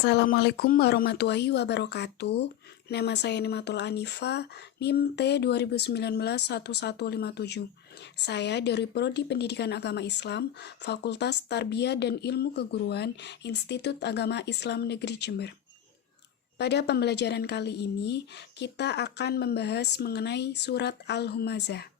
Assalamualaikum warahmatullahi wabarakatuh. Nama saya Nimatul Anifa, NIM T 2019-1157. Saya dari Prodi Pendidikan Agama Islam, Fakultas Tarbiyah dan Ilmu Keguruan, Institut Agama Islam Negeri Jember. Pada pembelajaran kali ini, kita akan membahas mengenai surat Al-Humazah.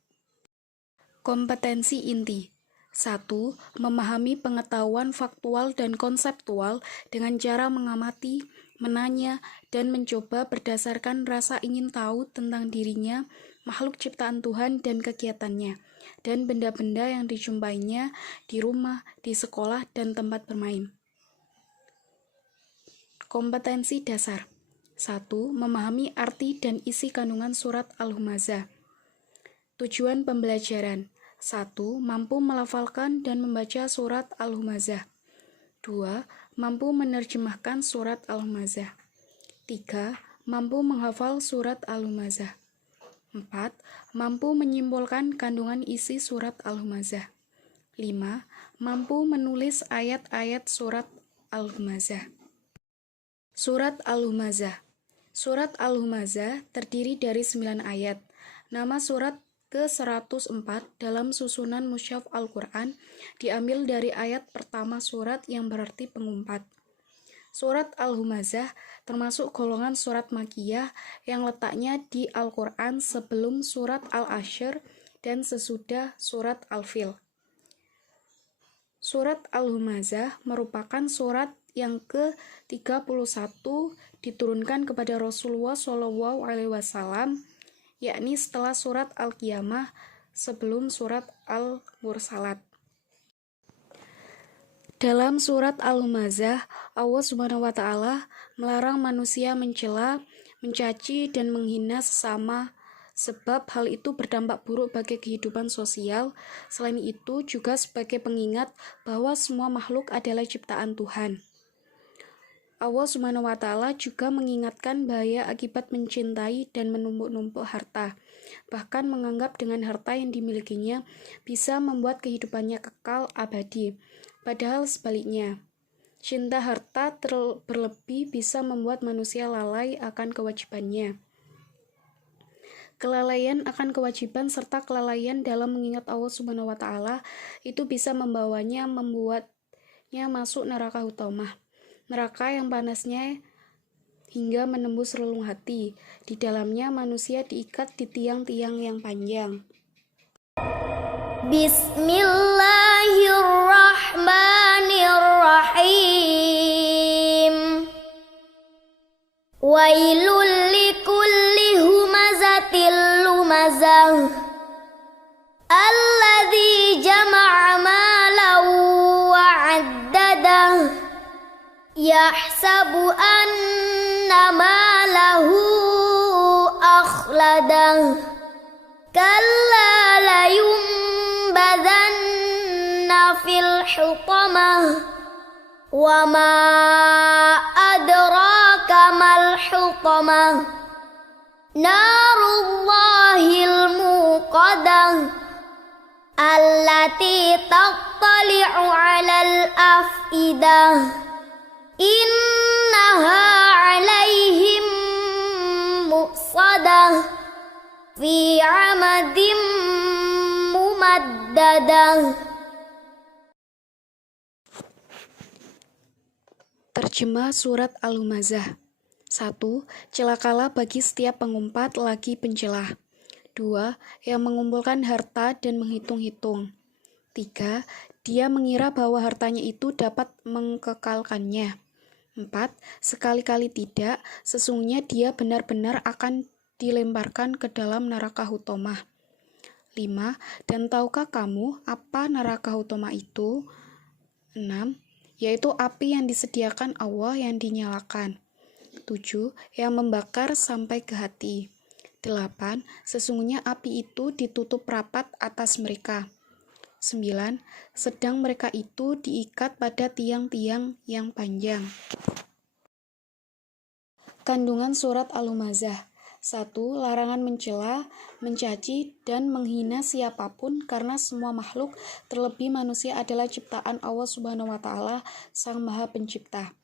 Kompetensi inti 1. Memahami pengetahuan faktual dan konseptual dengan cara mengamati, menanya, dan mencoba berdasarkan rasa ingin tahu tentang dirinya, makhluk ciptaan Tuhan dan kegiatannya, dan benda-benda yang dijumpainya di rumah, di sekolah, dan tempat bermain. Kompetensi dasar 1. Memahami arti dan isi kandungan surat Al-Humazah. Tujuan pembelajaran 1. Mampu melafalkan dan membaca surat Al-Humazah. 2. Mampu menerjemahkan surat Al-Humazah. 3. Mampu menghafal surat Al-Humazah. 4. Mampu menyimpulkan kandungan isi surat Al-Humazah. 5. Mampu menulis ayat-ayat surat Al-Humazah. Surat Al-Humazah. Surat Al-Humazah terdiri dari 9 ayat. Nama surat ke-104 dalam susunan mushaf Al-Quran diambil dari ayat pertama surat yang berarti pengumpat. Surat Al-Humazah termasuk golongan surat Makkiyah yang letaknya di Al-Quran sebelum surat Al-Ashr dan sesudah surat Al-Fil. Surat Al-Humazah merupakan surat yang ke-31 diturunkan kepada Rasulullah SAW, yakni setelah surat Al-Qiyamah sebelum surat Al-Mursalat. Dalam surat Al-Humazah, Allah SWT melarang manusia mencela, mencaci, dan menghina sesama, sebab hal itu berdampak buruk bagi kehidupan sosial. Selain itu juga sebagai pengingat bahwa semua makhluk adalah ciptaan Tuhan. Allah SWT juga mengingatkan bahaya akibat mencintai dan menumpuk-numpuk harta, bahkan menganggap dengan harta yang dimilikinya bisa membuat kehidupannya kekal abadi. Padahal sebaliknya, cinta harta berlebih bisa membuat manusia lalai akan kewajibannya. Kelalaian akan kewajiban serta kelalaian dalam mengingat Allah SWT itu bisa membuatnya masuk neraka hutamah. Neraka yang panasnya hingga menembus relung hati. Di dalamnya manusia diikat di tiang-tiang yang panjang. Bismillahirrahmanirrahim. Wailul likulli humazatil lumazah. Alladzi jama'a malan wa 'addadah. Yahsabu anna malahu akhladah. Kalla layumbadanna fil hutamah. Wa ma adraka mal hutamah. Narullahil muqadah. Allati tattali'u 'alal afidah. Innaha 'alaihim muqsadah fi 'amadim mumaddadah. Terjemah surat Al-Humazah. 1. Celakalah bagi setiap pengumpat lagi pencela. 2. Yang mengumpulkan harta dan menghitung-hitung. 3. Dia mengira bahwa hartanya itu dapat mengekalkannya. 4. Sekali-kali tidak, sesungguhnya dia benar-benar akan dilemparkan ke dalam neraka hutamah. 5. Dan tahukah kamu apa neraka hutamah itu? 6. Yaitu api yang disediakan Allah yang dinyalakan. 7. Yang membakar sampai ke hati. 8. Sesungguhnya api itu ditutup rapat atas mereka. 9. Sedang mereka itu diikat pada tiang-tiang yang panjang. Kandungan surat Al-Humazah. 1. Larangan mencela, mencaci, dan menghina siapapun karena semua makhluk, terlebih manusia, adalah ciptaan Allah SWT, Sang Maha Pencipta.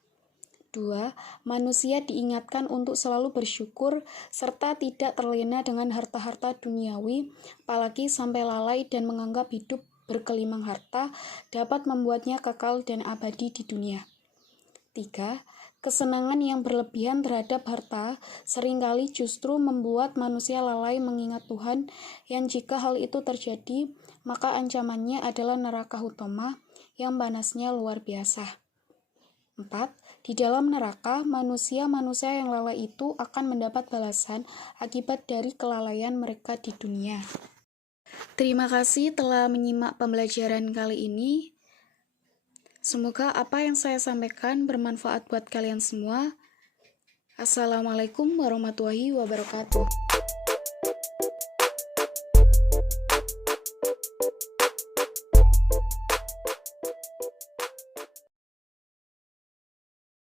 2. Manusia diingatkan untuk selalu bersyukur serta tidak terlena dengan harta-harta duniawi, apalagi sampai lalai dan menganggap hidup berkelimang harta dapat membuatnya kekal dan abadi di dunia. 3. Kesenangan yang berlebihan terhadap harta seringkali justru membuat manusia lalai mengingat Tuhan, yang jika hal itu terjadi, maka ancamannya adalah neraka hutama yang panasnya luar biasa. 4. Di dalam neraka, manusia-manusia yang lalai itu akan mendapat balasan akibat dari kelalaian mereka di dunia. Terima kasih telah menyimak pembelajaran kali ini. Semoga apa yang saya sampaikan bermanfaat buat kalian semua. Assalamualaikum warahmatullahi wabarakatuh.